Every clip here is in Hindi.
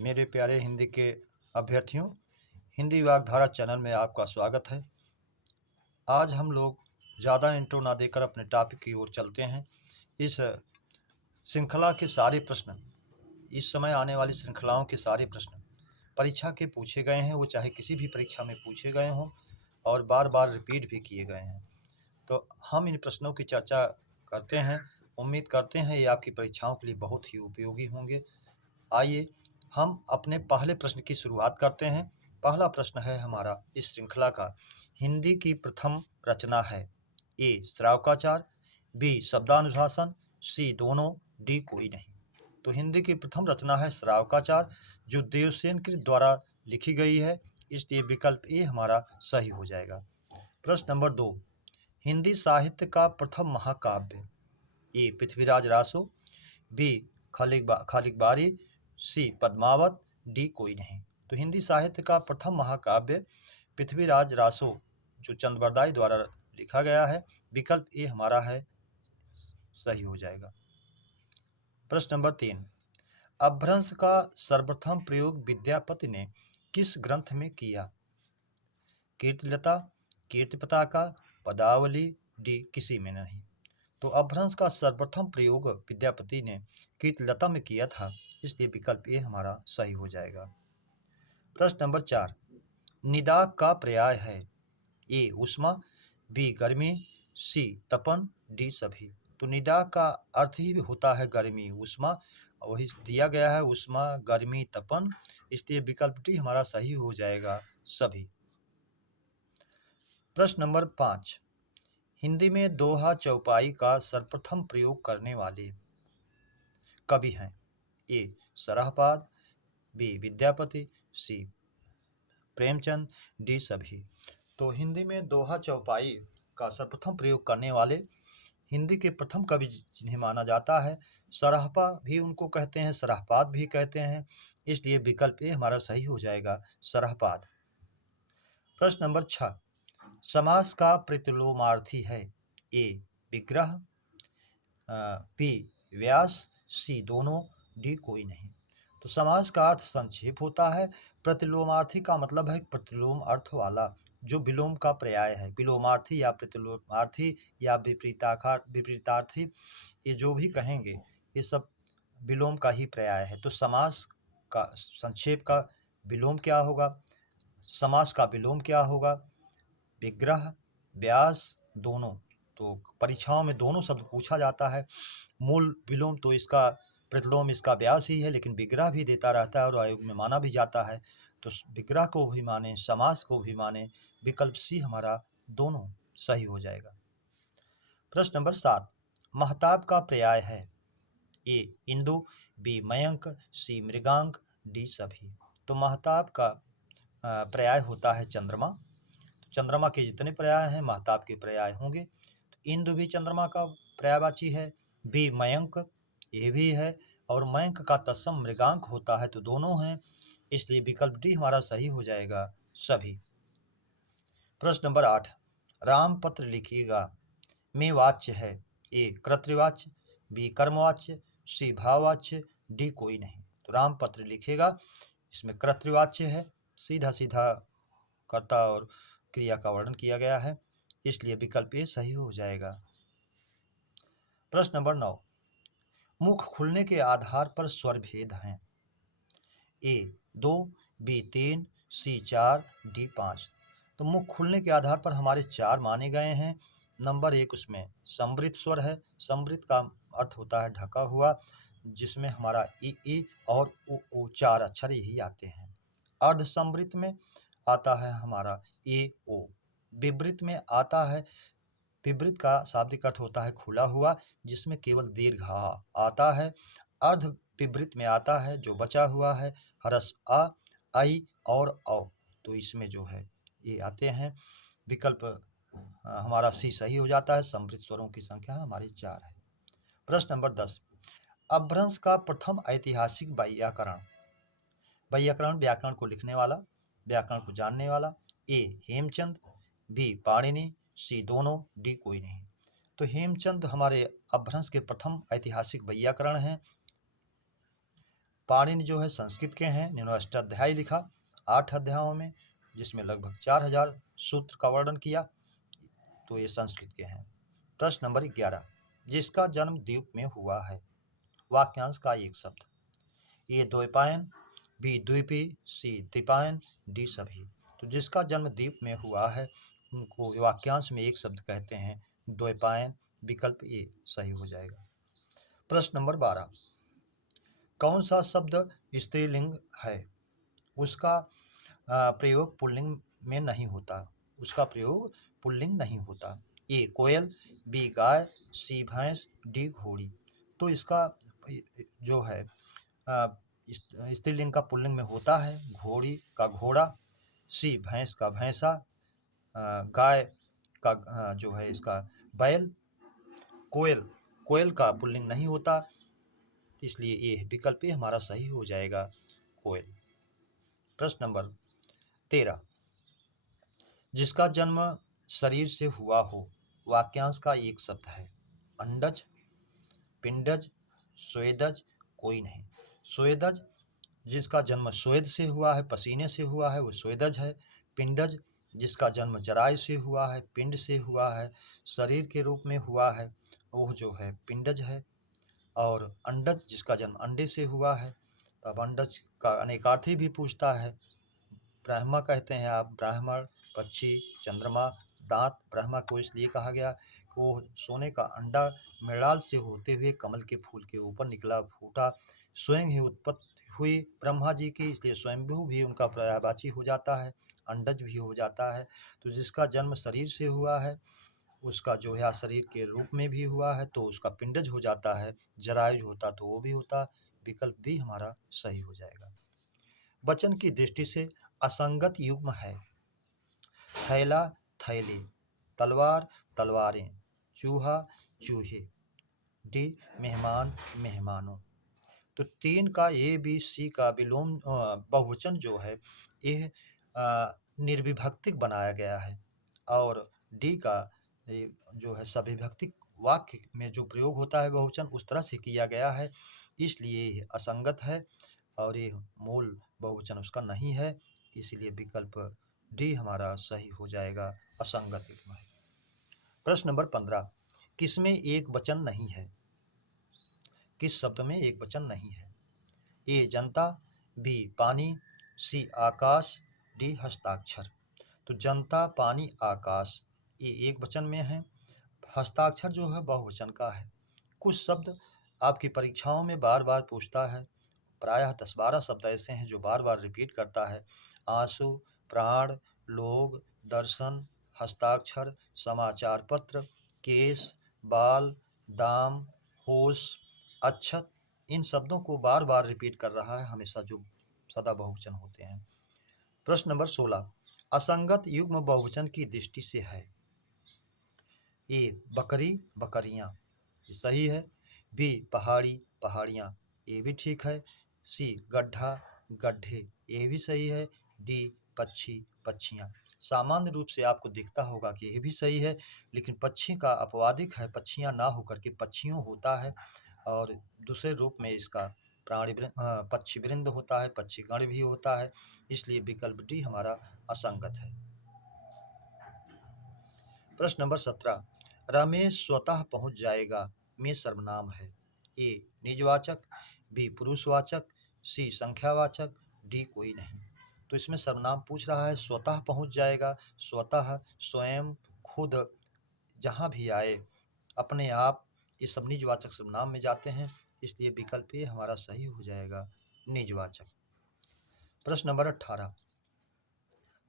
मेरे प्यारे हिंदी के अभ्यर्थियों, हिंदी वाग्धारा चैनल में आपका स्वागत है। आज हम लोग ज़्यादा इंट्रो ना देकर अपने टॉपिक की ओर चलते हैं। इस श्रृंखला के सारे प्रश्न, इस समय आने वाली श्रृंखलाओं के सारे प्रश्न परीक्षा के पूछे गए हैं। वो चाहे किसी भी परीक्षा में पूछे गए हों और बार बार रिपीट भी किए गए हैं। तो हम इन प्रश्नों की चर्चा करते हैं। उम्मीद करते हैं ये आपकी परीक्षाओं के लिए बहुत ही उपयोगी होंगे। आइए हम अपने पहले प्रश्न की शुरुआत करते हैं। पहला प्रश्न है हमारा इस श्रृंखला का, हिंदी की प्रथम रचना है। ए श्रावकाचार, बी शब्दानुशासन, सी दोनों, डी कोई नहीं। तो हिंदी की प्रथम रचना है श्रावकाचार, जो देवसेन कृत द्वारा लिखी गई है, इसलिए विकल्प ए हमारा सही हो जाएगा। प्रश्न नंबर 2, हिंदी साहित्य का प्रथम महाकाव्य। ए पृथ्वीराज रासो, बी खालिकबारी, सी पद्मावत, डी कोई नहीं। तो हिंदी साहित्य का प्रथम महाकाव्य पृथ्वीराज रासो, जो चंद्रबरदाई द्वारा लिखा गया है, विकल्प ए हमारा है सही हो जाएगा। प्रश्न नंबर 3, अपभ्रंश का सर्वप्रथम प्रयोग विद्यापति ने किस ग्रंथ में किया? कीर्तिलता, कीर्तिपताका, पदावली, डी किसी में नहीं। तो अपभ्रंश का सर्वप्रथम प्रयोग विद्यापति ने कीर्तिलता में किया था, इसलिए विकल्प ए हमारा सही हो जाएगा। प्रश्न नंबर 4, निदाघ का पर्याय है। ए उष्मा, बी गर्मी, सी तपन, डी सभी। तो निदाघ का अर्थ ही होता है गर्मी, उष्मा, वही दिया गया है, उष्मा, गर्मी, तपन, इसलिए विकल्प डी हमारा सही हो जाएगा, सभी। प्रश्न नंबर 5, हिंदी में दोहा चौपाई का सर्वप्रथम प्रयोग करने वाले कवि हैं। ए सरहपाद, बी विद्यापति, सी प्रेमचंद, डी सभी। तो हिंदी में दोहा चौपाई का सर्वप्रथम प्रयोग करने वाले हिंदी के प्रथम कवि जिन्हें माना जाता है, सरहपा भी उनको कहते हैं, सरहपाद भी कहते हैं, इसलिए विकल्प ए हमारा सही हो जाएगा, सरहपाद। प्रश्न नंबर 6, समास का प्रतिलोमार्थी है। ए विग्रह, बी व्यास, सी दोनों, डी कोई नहीं। तो समास का अर्थ संक्षेप होता है। प्रतिलोमार्थी का मतलब है प्रतिलोम अर्थ वाला, जो विलोम का पर्याय है। विलोमार्थी या प्रतिलोमार्थी या विपरीतार्थी, ये जो भी कहेंगे, ये सब विलोम का ही पर्याय है। तो समास का संक्षेप का विलोम क्या होगा? समास का विलोम क्या होगा? विग्रह, व्यास, दोनों। तो परीक्षाओं में दोनों शब्द पूछा जाता है। मूल विलोम तो इसका प्रतिलोम इसका व्यास ही है, लेकिन विग्रह भी देता रहता है और आयोग में माना भी जाता है। तो विग्रह को भी माने, समास को भी माने, विकल्प सी हमारा दोनों सही हो जाएगा। प्रश्न नंबर 7, महताब का पर्याय है। ए इंदु, बी मयंक, सी मृगांक, डी सभी। तो महताब का पर्याय होता है चंद्रमा। चंद्रमा के जितने पर्याय हैं महताब के पर्याय होंगे। तो इंदु भी चंद्रमा का पर्यायवाची है, बी मयंक, ये भी है, और मयंक का तत्सम मृगांक होता है, तो दोनों हैं, इसलिए विकल्प डी हमारा सही हो जाएगा, सभी। प्रश्न नंबर 8, रामपत्र लिखिएगा में वाच्य है। ए कर्तृवाच्य, बी कर्मवाच्य, सी भाववाच्य, डी कोई नहीं। तो रामपत्र लिखेगा, इसमें कर्तृवाच्य है, सीधा सीधा कर्ता और क्रिया का वर्णन किया गया है, इसलिए विकल्प ए सही हो जाएगा। प्रश्न नंबर 9, मुख खुलने के आधार पर स्वर भेद हैं। ए 2, बी 3, सी 4, डी 5। तो मुख खुलने के आधार पर हमारे 4 माने गए हैं। नंबर 1 उसमें समृत स्वर है। समृत का अर्थ होता है ढका हुआ, जिसमें हमारा ई और उ 4 अक्षर यही आते हैं। अर्ध समृत में आता है हमारा ए ओ। विवृत में आता है, विवृत का शाब्दिक अर्थ होता है खुला हुआ, जिसमें केवल दीर्घ आ आता है। अर्ध विवृत में आता है जो बचा हुआ है हरस आ, आई और औ। तो इसमें जो है ये आते हैं। विकल्प हमारा सी सही हो जाता है। समृत स्वरों की संख्या हमारी 4 है। प्रश्न नंबर 10, अपभ्रंश का प्रथम ऐतिहासिक व्याकरण। व्याकरण को लिखने वाला, व्याकरण को जानने वाला। ए हेमचंद, बी पाणिनि, सी दोनों, डी कोई नहीं। तो हेमचंद हमारे अपभ्रंश के प्रथम ऐतिहासिक व्याकरण हैं। पाणिनि जो है संस्कृत के हैं, इन्होंने अष्टाध्यायी लिखा 8 अध्यायों में, जिसमें लगभग 4000 सूत्र का वर्णन किया, तो ये संस्कृत के हैं। प्रश्न नंबर 11, जिसका जन्म द्वीप में हुआ है, वाक्यांश का एक शब्द। ए द्वैपायन, बी द्वीपी, सी द्वीपायन, डी सभी। तो जिसका जन्म द्वीप में हुआ है उनको वाक्यांश में एक शब्द कहते हैं द्वैपायन, विकल्प ए सही हो जाएगा। प्रश्न नंबर 12, कौन सा शब्द स्त्रीलिंग है, उसका प्रयोग पुल्लिंग में नहीं होता, उसका प्रयोग पुल्लिंग नहीं होता। ए कोयल, बी गाय, सी भैंस, डी घोड़ी। तो इसका जो है स्त्रीलिंग का पुल्लिंग में होता है घोड़ी का घोड़ा, सी भैंस का भैंसा, गाय का जो है इसका बैल, कोयल का पुल्लिंग नहीं होता, इसलिए ये विकल्प हमारा सही हो जाएगा कोयल। प्रश्न नंबर 13, जिसका जन्म शरीर से हुआ हो, वाक्यांश का एक शब्द है। अंडज, पिंडज, स्वेदज, कोई नहीं। स्वेदज, जिसका जन्म स्वेद से हुआ है, पसीने से हुआ है, वो स्वेदज है। पिंडज, जिसका जन्म जरायु से हुआ है, पिंड से हुआ है, शरीर के रूप में हुआ है, वो जो है पिंडज है। और अंडज, जिसका जन्म अंडे से हुआ है। तो अब अंडज का अनेकार्थी भी पूछता है। ब्रह्मा कहते हैं आप, ब्राह्मण, पक्षी, चंद्रमा, दांत। ब्रह्मा को इसलिए कहा गया कि वो सोने का अंडा मृणाल से होते हुए कमल के फूल के ऊपर निकला, फूटा, स्वयं ही उत्पत्ति हुई ब्रह्मा जी की, इसलिए स्वयंभू भी उनका पर्यायवाची हो जाता है, अंडज भी हो जाता है। तो जिसका जन्म शरीर से हुआ है उसका जो है शरीर के रूप में भी हुआ है तो उसका पिंडज हो जाता है, जरायुज होता तो वो भी होता, विकल्प भी हमारा सही हो जाएगा। वचन की दृष्टि से असंगत युग्म है। थैला, थैले, तलवार, तलवारें, चूहा, चूहे, डी मेहमान, मेहमानों। तो 3 का ए बी सी का विलोम बहुवचन जो है ये निर्विभक्तिक बनाया गया है, और डी का जो है सविभक्तिक वाक्य में जो प्रयोग होता है बहुवचन उस तरह से किया गया है, इसलिए ये असंगत है और ये मूल बहुवचन उसका नहीं है, इसलिए विकल्प डी हमारा सही हो जाएगा, असंगत युग्म है। प्रश्न नंबर 15, किसमें एक वचन नहीं है, किस शब्द में एक वचन नहीं है। ए जनता, बी पानी, सी आकाश, डी हस्ताक्षर। तो जनता, पानी, आकाश ये एक वचन में है, हस्ताक्षर जो है बहुवचन का है। कुछ शब्द आपकी परीक्षाओं में बार बार पूछता है, प्रायः 10-12 शब्द ऐसे हैं जो बार बार रिपीट करता है। आंसू, प्राण, लोग, दर्शन, हस्ताक्षर, समाचार पत्र, केस, बाल, दाम, होश, अक्षत, इन शब्दों को बार बार रिपीट कर रहा है हमेशा, जो सदा बहुवचन होते हैं। प्रश्न नंबर 16, असंगत युग्म बहुवचन की दृष्टि से है। ए बकरी, बकरियां, ये सही है। बी पहाड़ी, पहाड़ियां, ये भी ठीक है। सी गड्ढा, गड्ढे, ये भी सही है। डी पक्षी, पक्षियां। सामान्य रूप से आपको दिखता होगा कि ये भी सही है, लेकिन पक्षी का अपवादिक है, पक्षियां ना होकर के पक्षियों होता है, और दूसरे रूप में इसका पक्षी वृंद होता है, पक्षीगण भी होता है, इसलिए विकल्प डी हमारा असंगत है। प्रश्न नंबर 17, रमेश स्वतः पहुंच जाएगा में सर्वनाम है। ए निजवाचक, बी पुरुषवाचक, सी संख्यावाचक, डी कोई नहीं। तो इसमें सर्वनाम पूछ रहा है, स्वतः पहुंच जाएगा, स्वतः, स्वयं, खुद, जहाँ भी आए, अपने आप, ये सब निजवाचक सर्वनाम में जाते हैं, इसलिए विकल्प ए हमारा सही हो जाएगा, निजवाचक। प्रश्न नंबर 18,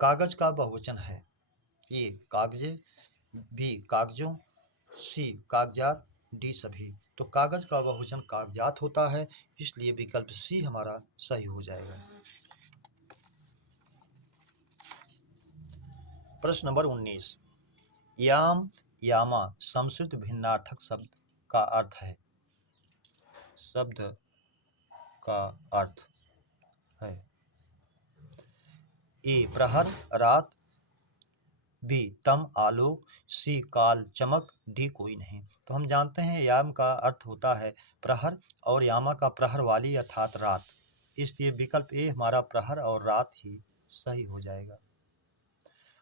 कागज का बहुवचन है। ए कागजे, बी कागजों, सी कागजात, डी सभी। तो कागज का बहुवचन कागजात होता है, इसलिए विकल्प सी हमारा सही हो जाएगा। प्रश्न नंबर 19, याम, यामा संस्कृत भिन्नार्थक शब्द का अर्थ है, शब्द का अर्थ है। ए प्रहर, रात, बी तम, आलोक, सी काल, चमक, डी कोई नहीं। तो हम जानते हैं याम का अर्थ होता है प्रहर, और यामा का प्रहर वाली अर्थात रात। इसलिए विकल्प ए हमारा प्रहर और रात ही सही हो जाएगा।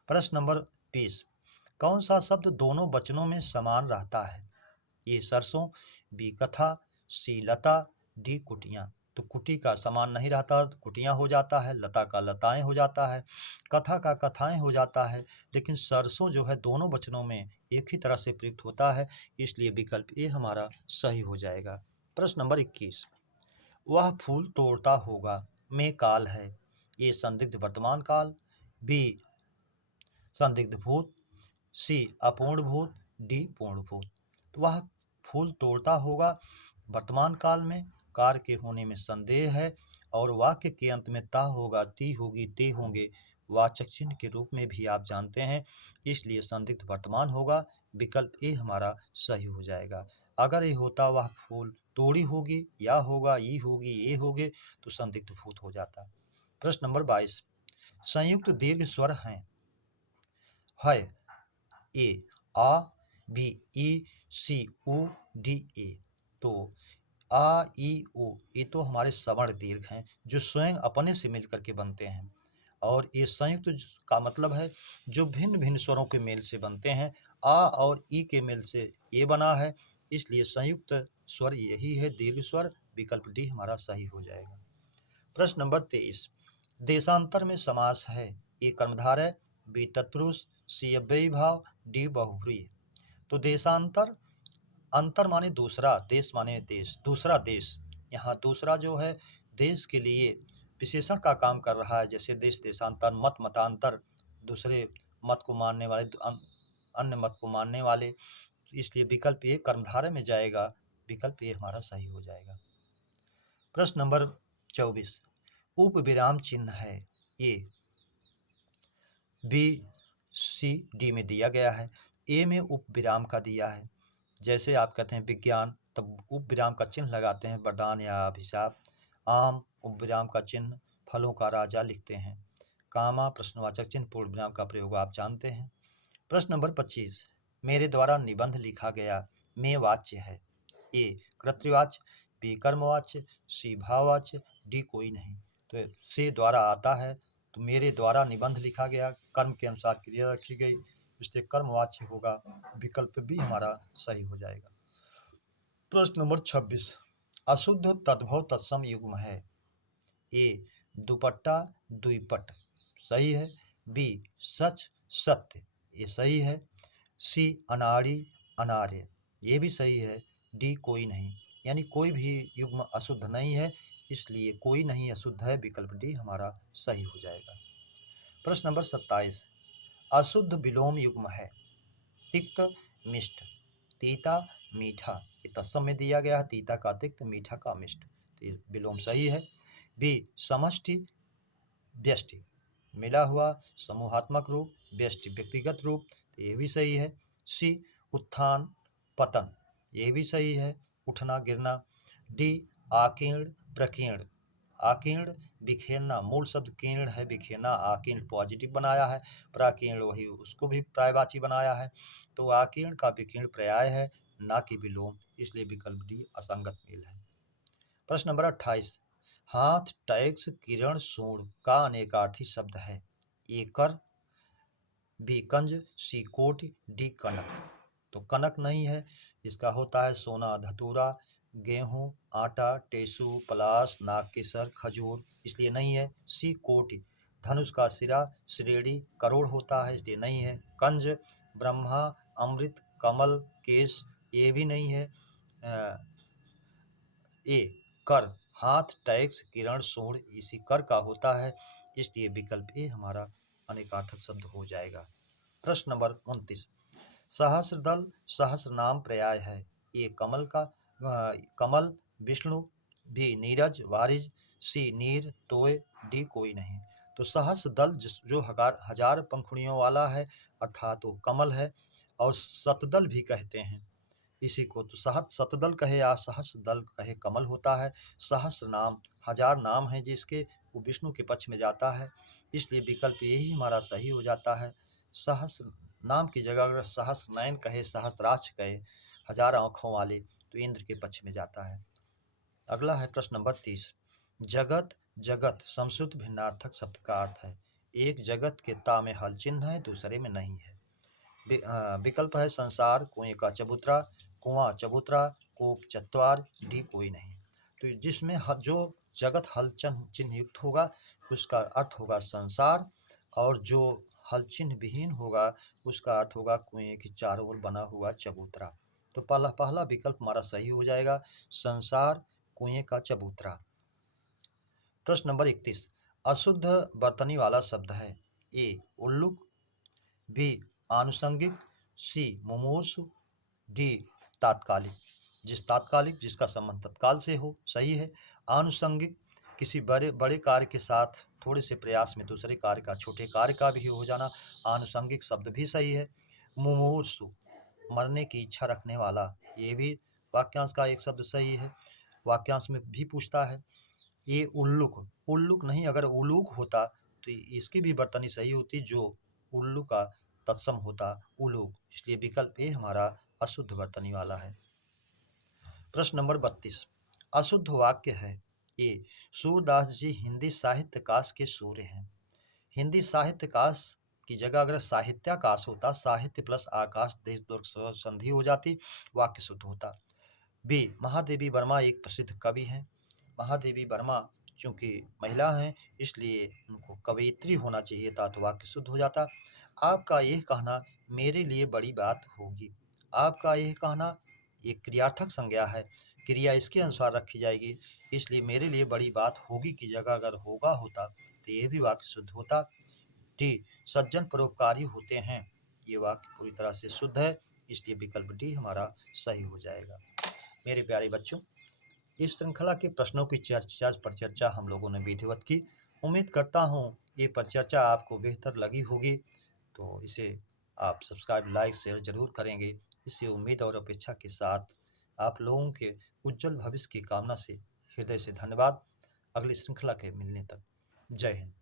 प्रश्न नंबर 20, कौन सा शब्द दोनों वचनों में समान रहता है? ए सरसों, बी कथा, सी लता, डी कुटिया। तो कुटी का समान नहीं रहता, कुटियां हो जाता है, लता का लताएं हो जाता है, कथा का कथाएं हो जाता है, लेकिन सरसों जो है दोनों वचनों में एक ही तरह से प्रयुक्त होता है, इसलिए विकल्प ए हमारा सही हो जाएगा। प्रश्न नंबर 21, वह फूल तोड़ता होगा में काल है। ए संदिग्ध वर्तमान काल, बी संदिग्ध भूत, सी अपूर्ण भूत, डी पूर्ण भूत। तो वह फूल तोड़ता होगा वर्तमान काल में, कार के होने में संदेह है, और वाक्य के अंत में ता होगा, ती होगी, ते होंगे, वाचक चिन्ह के रूप में भी आप जानते हैं, इसलिए संदिग्ध वर्तमान होगा, विकल्प ए हमारा सही हो जाएगा। अगर ये होता वह फूल तोड़ी होगी, या होगा, ई होगी, ए होगे, तो संदिग्ध भूत हो जाता। प्रश्न नंबर 22, संयुक्त दीर्घ स्वर है ए आ, बी ई, सी उ, डी ए। तो आ, ई, उ ये तो हमारे सवर्ण दीर्घ हैं जो स्वयं अपने से मिलकर के बनते हैं, और ये संयुक्त का मतलब है जो भिन्न भिन्न स्वरों के मेल से बनते हैं। आ और ई के मेल से ये बना है, इसलिए संयुक्त स्वर यही है दीर्घ स्वर, विकल्प डी हमारा सही हो जाएगा। प्रश्न नंबर 23, देशांतर में समास है। ए कर्मधारय, बी तत्पुरुष, सी अव्ययी भाव, डी बहुव्रीहि। तो देशांतर, अंतर माने दूसरा, देश माने देश, दूसरा देश। यहाँ दूसरा जो है देश के लिए विशेषण का काम कर रहा है, जैसे देश देशांतर, मत मतांतर, दूसरे मत को मानने वाले, अन्य मत को मानने वाले, इसलिए विकल्प ए कर्मधारय में जाएगा, विकल्प ए हमारा सही हो जाएगा। प्रश्न नंबर 24, उप विराम चिन्ह है। ए बी सी डी में दिया गया है। ए में उप विराम का दिया है, जैसे आप कहते हैं विज्ञान, तब उप विराम का चिन्ह लगाते हैं वरदान या अभिशाप। आम, उप विराम का चिन्ह फलों का राजा लिखते हैं। कामा, प्रश्नवाचक चिन्ह, पूर्ण विराम का प्रयोग आप जानते हैं। प्रश्न नंबर 25, मेरे द्वारा निबंध लिखा गया में वाच्य है। ए कर्तृवाच्य, बी कर्मवाच्य, सी भाववाच्य, डी कोई नहीं। तो से द्वारा आता है, तो मेरे द्वारा निबंध लिखा गया, कर्म के अनुसार क्रिया रखी गई, इसलिए कर्मवाच्य होगा, विकल्प बी हमारा सही हो जाएगा। प्रश्न नंबर 26, अशुद्ध तद्भव तत्सम युग्म है। ए दुपट्टा, द्विपट, सही है। बी सच, सत्य, ये सही है। सी अनाड़ी, अनार्य, ये भी सही है। डी कोई नहीं, यानी कोई भी युग्म अशुद्ध नहीं है, इसलिए कोई नहीं अशुद्ध है, विकल्प डी हमारा सही हो जाएगा। प्रश्न नंबर 27, अशुद्ध विलोम युग्म है। तिक्त, मिष्ट, तीता, मीठा, ये तत्सम में दिया गया है, तीता का तिक्त, मीठा का मिष्ट, तो ये विलोम सही है। बी समष्टि, व्यष्टि, मिला हुआ समूहात्मक रूप, व्यष्टि व्यक्तिगत रूप, तो ये भी सही है। सी उत्थान, पतन, ये भी सही है, उठना गिरना। डी आकीर्ण, प्रकीर्ण, आकीर्ण बिखेरना, मूल शब्द कीर्ण है, बिखेरना, आकीर्ण पॉजिटिव बनाया है, प्राकीर्ण वही उसको भी पर्यायवाची बनाया है, तो आकीर्ण का विकीर्ण पर्याय है, ना कि विलोम, इसलिए विकल्प डी असंगत मेल है। प्रश्न नंबर 28, हाथ, टैक्स, किरण, सूर्ण का अनेकार्थी शब्द है। ए कर, बी कंज, सी कोटि, डी कनक। तो कनक नहीं है, इसका होता है सोना, धतूरा, गेहूं, आटा, टेसू, पलाश, नाग केसर, खजूर, इसलिए नहीं है। सी कोटि, धनुष का सिरा, श्रेणी, करोड़ होता है, इसलिए नहीं है। कंज, ब्रह्मा, अमृत, कमल, केश, ये भी नहीं है। ए कर, हाथ, टैक्स, किरण, सूर्ण, इसी कर का होता है, इसलिए विकल्प ए हमारा अनेकार्थक शब्द हो जाएगा। प्रश्न नंबर 29, सहस्रदल सहस्र नाम पर्याय है। ए कमल का कमल, विष्णु, बी नीरज, वारिज, सी नीर, तोय, डी कोई नहीं। तो सहस्र दल जो हजार पंखुड़ियों वाला है, अर्थात वो कमल है, और शतदल भी कहते हैं इसी को, तो शतदल कहे या सहस्र दल कहे कमल होता है। सहस्र नाम, हजार नाम है जिसके, वो विष्णु के पक्ष में जाता है, इसलिए विकल्प यही हमारा सही हो जाता है। सहस्र नाम की जगह अगर सहस्र नयन कहे, सहस्त्राक्ष कहे, हजार आंखों वाले, तो इंद्र के पक्ष में जाता है। अगला है प्रश्न नंबर 30, जगत, जगत संस्कृत भिन्नार्थक शब्द का अर्थ है। एक जगत के ता में हल चिन्ह है, दूसरे में नहीं है। विकल्प है संसार, कुएं का चबूतरा, कुआं चबूतरा, कूप चत्वार, डी कोई नहीं। तो जिसमें जो जगत हल चिन्ह युक्त होगा उसका अर्थ होगा संसार, और जो हल चिन्ह विहीन होगा उसका अर्थ होगा कुएं के चारों ओर बना हुआ चबूतरा। तो पहला पहला विकल्प हमारा सही हो जाएगा, संसार, कुएं का चबूतरा। प्रश्न नंबर 31, अशुद्ध बर्तनी वाला शब्द है। ए उल्लुक, बी आनुषंगिक, सी मुमूर्षु, डी तात्कालिक जिसका संबंध तत्काल से हो। सही है। आनुषंगिक किसी बड़े बड़े कार्य के साथ थोड़े से प्रयास में दूसरे कार्य का, छोटे कार्य का भी हो जाना, आनुषंगिक शब्द भी सही है। मुमूर्षु मरने की इच्छा रखने वाला, ये भी वाक्यांश का एक शब्द सही है, वाक्यांश में भी पूछता है। ये उल्लुक नहीं, अगर उलूक होता तो इसकी भी बर्तनी सही होती, जो उल्लू का तत्सम होता उलूक, इसलिए विकल्प ए हमारा अशुद्ध बर्तनी वाला है। प्रश्न नंबर 32, अशुद्ध वाक्य है। ए सूरदास जी हिंदी साहित्याकाश के सूर्य हैं। हिंदी साहित्याकाश की जगह अगर साहित्याकाश होता, साहित्य प्लस आकाश देश दो संधि हो जाती, वाक्य शुद्ध होता। बी महादेवी वर्मा एक प्रसिद्ध कवि हैं। महादेवी वर्मा चूंकि महिला हैं इसलिए उनको कवयित्री होना चाहिए था, तो वाक्य शुद्ध हो जाता। आपका यह कहना मेरे लिए बड़ी बात होगी। आपका यह कहना एक क्रियार्थक संज्ञा है, क्रिया इसके अनुसार रखी जाएगी, इसलिए मेरे लिए बड़ी बात होगी की जगह अगर होगा होता तो यह भी वाक्य शुद्ध होता। डी सज्जन परोपकारी होते हैं, ये वाक्य पूरी तरह से शुद्ध है, इसलिए विकल्प डी हमारा सही हो जाएगा। मेरे प्यारे बच्चों, इस श्रृंखला के प्रश्नों की चर्चा हम लोगों ने विधिवत की। उम्मीद करता हूँ ये परिचर्चा आपको बेहतर लगी होगी, तो इसे आप सब्सक्राइब, लाइक, शेयर जरूर करेंगे। इसी उम्मीद और अपेक्षा के साथ आप लोगों के उज्जवल भविष्य की कामना से हृदय से धन्यवाद। अगली श्रृंखला के मिलने तक जय हिंद।